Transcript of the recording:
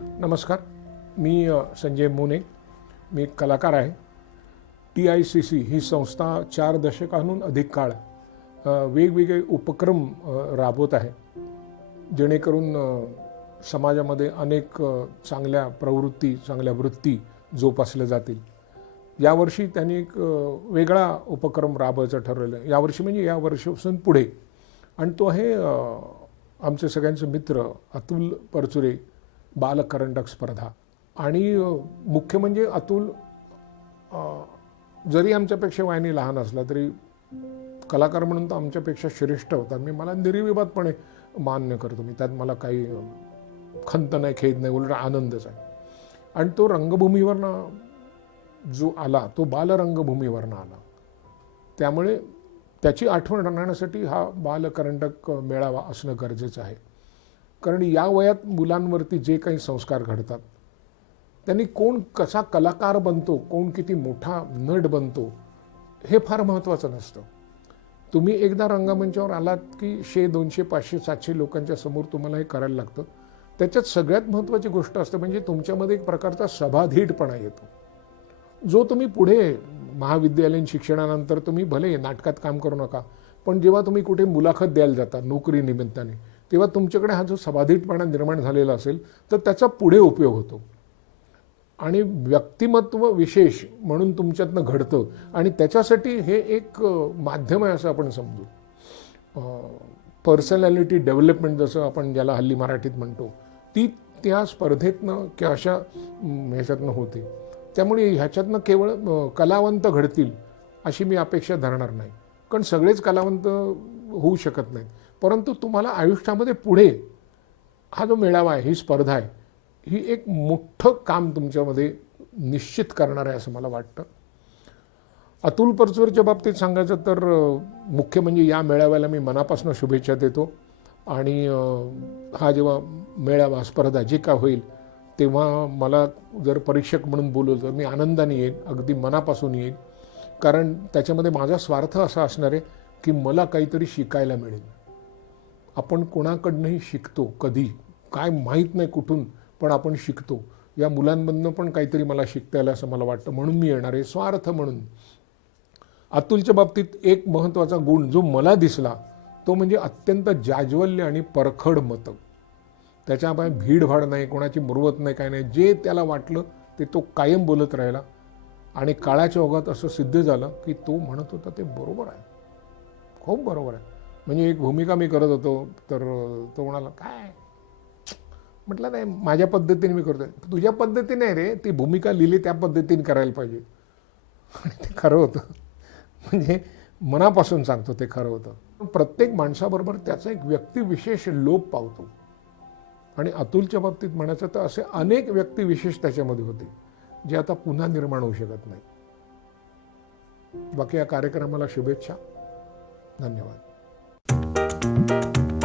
नमस्कार मी संजय मोने. मी एक कलाकार आहे. टी आय सी सी ही संस्था चार दशकांहून अधिक काळ वेगवेगळे उपक्रम राबवत आहे. जेणेकरून समाजामध्ये अनेक चांगल्या प्रवृत्ती चांगल्या वृत्ती जोपासल्या जातील. यावर्षी त्यांनी एक वेगळा उपक्रम राबवायचा ठरवलं आहे. यावर्षी म्हणजे या वर्षापासून पुढे. आणि तो आहे आमचे सगळ्यांचे मित्र अतुल परचुरे बालकरंडक स्पर्धा. आणि मुख्य म्हणजे अतुल जरी आमच्यापेक्षा वयाने लहान असला तरी कलाकार म्हणून तो आमच्यापेक्षा श्रेष्ठ होता. मी मला निर्विवादपणे मान्य करतो. मी त्यात मला काही खंत नाही खेद नाही उलट आनंदच आहे. आणि तो रंगभूमीवरनं जो आला तो बालरंगभूमीवरनं आला. त्यामुळे त्याची आठवण राहण्यासाठी हा बालकरंडक मेळावा असणं गरजेचं आहे. कारण या वयात मुलांवरती जे काही संस्कार घडतात त्यांनी कोण कसा कलाकार बनतो कोण किती मोठा नट बनतो हे फार महत्त्वाचं नसतं. तुम्ही एकदा रंगमंचावर आलात की शे दोनशे पाचशे सातशे लोकांच्या समोर तुम्हाला हे करायला लागतं. त्याच्यात सगळ्यात महत्त्वाची गोष्ट असते म्हणजे तुमच्यामध्ये एक प्रकारचा सभाधीटपणा येतो. जो तुम्ही पुढे महाविद्यालयीन शिक्षणानंतर तुम्ही भले नाटकात काम करू नका पण जेव्हा तुम्ही कुठे मुलाखत द्यायला जाता नोकरी निमित्ताने तेव्हा तुमच्याकडे हा जो सबाधितपणा निर्माण झालेला असेल तर त्याचा पुढे उपयोग होतो. आणि व्यक्तिमत्व विशेष म्हणून तुमच्यातनं घडतं. आणि त्याच्यासाठी हे एक माध्यम आहे असं आपण समजू. पर्सनॅलिटी डेव्हलपमेंट जसं आपण ज्याला हल्ली मराठीत म्हणतो ती त्या स्पर्धेतनं किंवा अशा ह्याच्यातनं होते. त्यामुळे ह्याच्यातनं केवळ कलावंत घडतील अशी मी अपेक्षा धरणार नाही. कारण सगळेच कलावंत होऊ शकत नाहीत. परंतु तुम्हाला आयुष्यामध्ये पुढे हा जो मेळावा आहे ही स्पर्धा आहे ही एक मोठं काम तुमच्यामध्ये निश्चित करणार आहे असं मला वाटतं. अतुल परचूरच्या बाबतीत सांगायचं तर मुख्य म्हणजे या मेळाव्याला मी मनापासून शुभेच्छा देतो आणि हा जेव्हा मेळावा स्पर्धा जे का होईल तेव्हा मला जर परीक्षक म्हणून बोलवलं तर मी आनंदाने येईन अगदी मनापासून येईन. कारण त्याच्यामध्ये माझा स्वार्थ असा असणार आहे की मला काहीतरी शिकायला मिळेल. आपण कोणाकडनंही शिकतो कधी काय माहीत नाही कुठून पण आपण शिकतो. या मुलांमधनं पण काहीतरी मला शिकता येईल असं मला वाटतं. म्हणून मी येणार आहे. स्वार्थ म्हणून. अतुलच्या बाबतीत एक महत्त्वाचा गुण जो मला दिसला तो म्हणजे अत्यंत जाज्वल्य आणि परखड मतं. त्याच्यामुळे भीडभाड नाही कोणाची मुरवत नाही काय नाही. जे त्याला वाटलं ते तो कायम बोलत राहिला. आणि काळाच्या ओघात असं सिद्ध झालं की तो म्हणत होता ते बरोबर आहे. खूप बरोबर आहे. म्हणजे एक भूमिका मी करत होतो. तर तो म्हणाला काय? म्हटलं नाही माझ्या पद्धतीने मी करतोय. तुझ्या पद्धतीने रे ती भूमिका लिहिली त्या पद्धतीने करायला पाहिजे. आणि ते खरं होतं. म्हणजे मनापासून सांगतो ते खरं होतं. प्रत्येक माणसाबरोबर त्याचा एक व्यक्तिविशेष लोप पावतो. आणि अतुलच्या बाबतीत म्हणायचं तर असे अनेक व्यक्तिविशेष त्याच्यामध्ये होते जे आता पुन्हा निर्माण होऊ शकत नाही. बाकी या कार्यक्रमाला शुभेच्छा. धन्यवाद. Thank you.